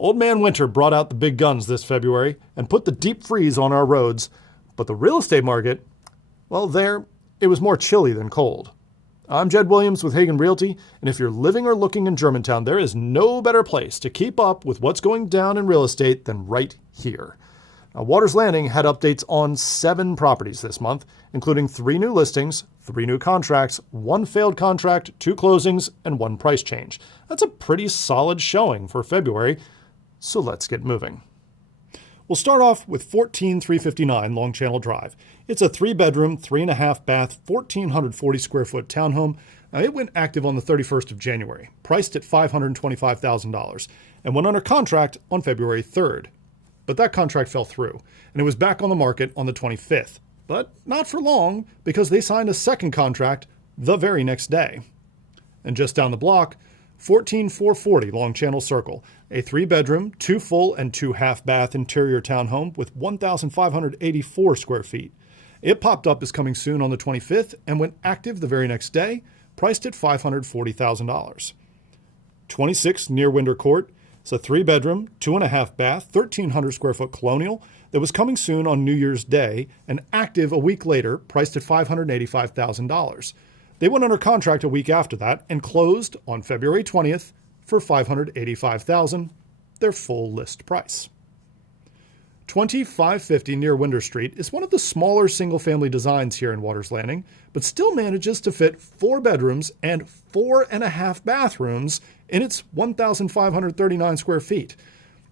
Old Man Winter brought out the big guns this February and put the deep freeze on our roads, but the real estate market, well, it was more chilly than cold. I'm Jed Williams with Hagan Realty, and if you're living or looking in Germantown, there is no better place to keep up with what's going down in real estate than right here. Now, Waters Landing had updates on 7 properties this month, including 3 new listings, 3 new contracts, 1 failed contract, 2 closings, and 1 price change. That's a pretty solid showing for February, so let's get moving. We'll start off with 14359 Long Channel Drive. It's a 3-bedroom, 3.5 bath, 1,440 square foot townhome. Now, it went active on the 31st of January, priced at $525,000, and went under contract on February 3rd. But that contract fell through, and it was back on the market on the 25th. But not for long, because they signed a second contract the very next day. And just down the block, 14440 Long Channel Circle, a 3-bedroom, 2 full and 2 half-bath interior townhome with 1,584 square feet. It popped up as coming soon on the 25th and went active the very next day, priced at $540,000. 26 near Winter Court. It's a 3-bedroom, 2.5 bath, 1,300 square foot colonial that was coming soon on New Year's Day and active a week later, priced at $585,000. They went under contract a week after that and closed on February 20th for $585,000, their full list price. 2550 near Winter Street is one of the smaller single-family designs here in Waters Landing, but still manages to fit 4 bedrooms and 4.5 bathrooms in its 1,539 square feet.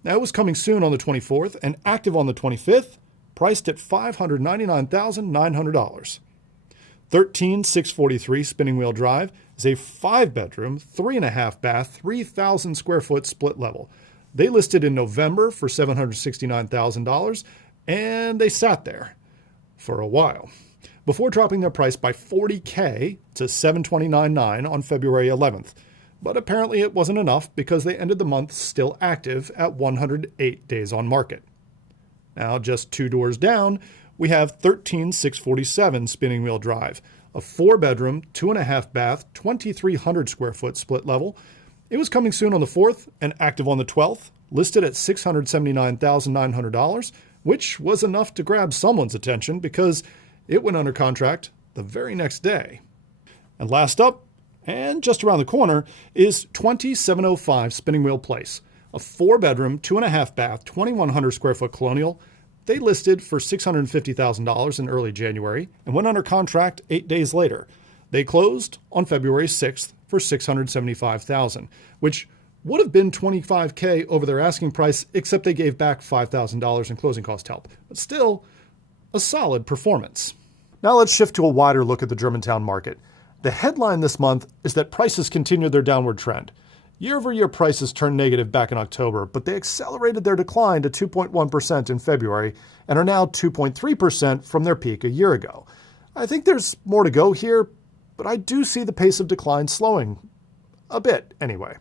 Now, it was coming soon on the 24th and active on the 25th, priced at $599,900. 13643 Spinning Wheel Drive is a 5-bedroom, 3.5 bath, 3,000 square foot split level. They listed in November for $769,000, and they sat there for a while before dropping their price by $40,000 to $729,900 on February 11th. But apparently it wasn't enough because they ended the month still active at 108 days on market. Now, just 2 doors down, we have 13647 Spinning Wheel Drive, a 4-bedroom, 2.5 bath, 2,300 square foot split level. It was coming soon on the 4th and active on the 12th, listed at $679,900, which was enough to grab someone's attention because it went under contract the very next day. And last up, and just around the corner, is 2705 Spinning Wheel Place, a 4-bedroom, 2.5 bath, 2,100 square foot colonial. They listed for $650,000 in early January and went under contract 8 days later. They closed on February 6th for $675,000, which would have been $25,000 over their asking price, except they gave back $5,000 in closing cost help. But still, a solid performance. Now let's shift to a wider look at the Germantown market. The headline this month is that prices continued their downward trend. Year-over-year prices turned negative back in October, but they accelerated their decline to 2.1% in February and are now 2.3% from their peak a year ago. I think there's more to go here, but I do see the pace of decline slowing. A bit, anyway.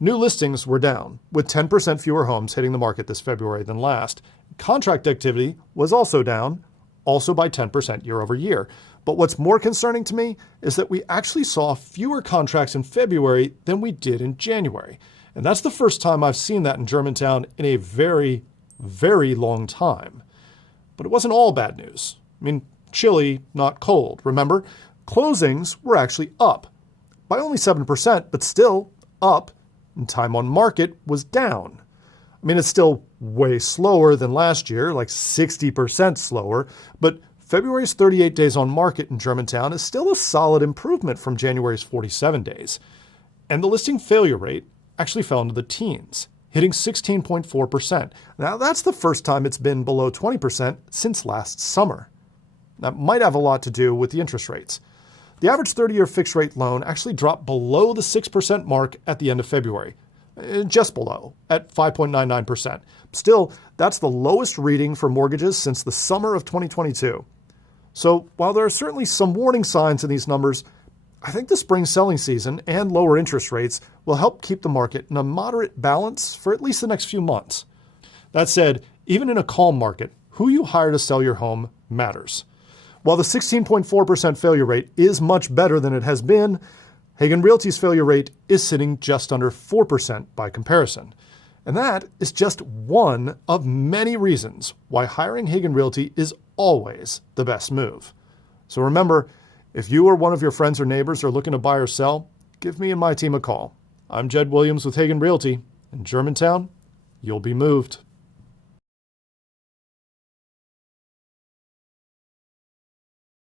New listings were down, with 10% fewer homes hitting the market this February than last. Contract activity was also down, also by 10% year over year. But what's more concerning to me is that we actually saw fewer contracts in February than we did in January. And that's the first time I've seen that in Germantown in a very, very long time. But it wasn't all bad news. I mean, chilly, not cold, remember? Closings were actually up by only 7%, but still up, and time on market was down. I mean, it's still way slower than last year, like 60% slower, but February's 38 days on market in Germantown is still a solid improvement from January's 47 days. And the listing failure rate actually fell into the teens, hitting 16.4%. Now, that's the first time it's been below 20% since last summer. That might have a lot to do with the interest rates. The average 30-year fixed-rate loan actually dropped below the 6% mark at the end of February, just below, at 5.99%. Still, that's the lowest reading for mortgages since the summer of 2022. So while there are certainly some warning signs in these numbers, I think the spring selling season and lower interest rates will help keep the market in a moderate balance for at least the next few months. That said, even in a calm market, who you hire to sell your home matters. While the 16.4% failure rate is much better than it has been, Hagan Realty's failure rate is sitting just under 4% by comparison. And that is just one of many reasons why hiring Hagan Realty is always the best move. So remember, if you or one of your friends or neighbors are looking to buy or sell, give me and my team a call. I'm Jed Williams with Hagan Realty. In Germantown, you'll be moved.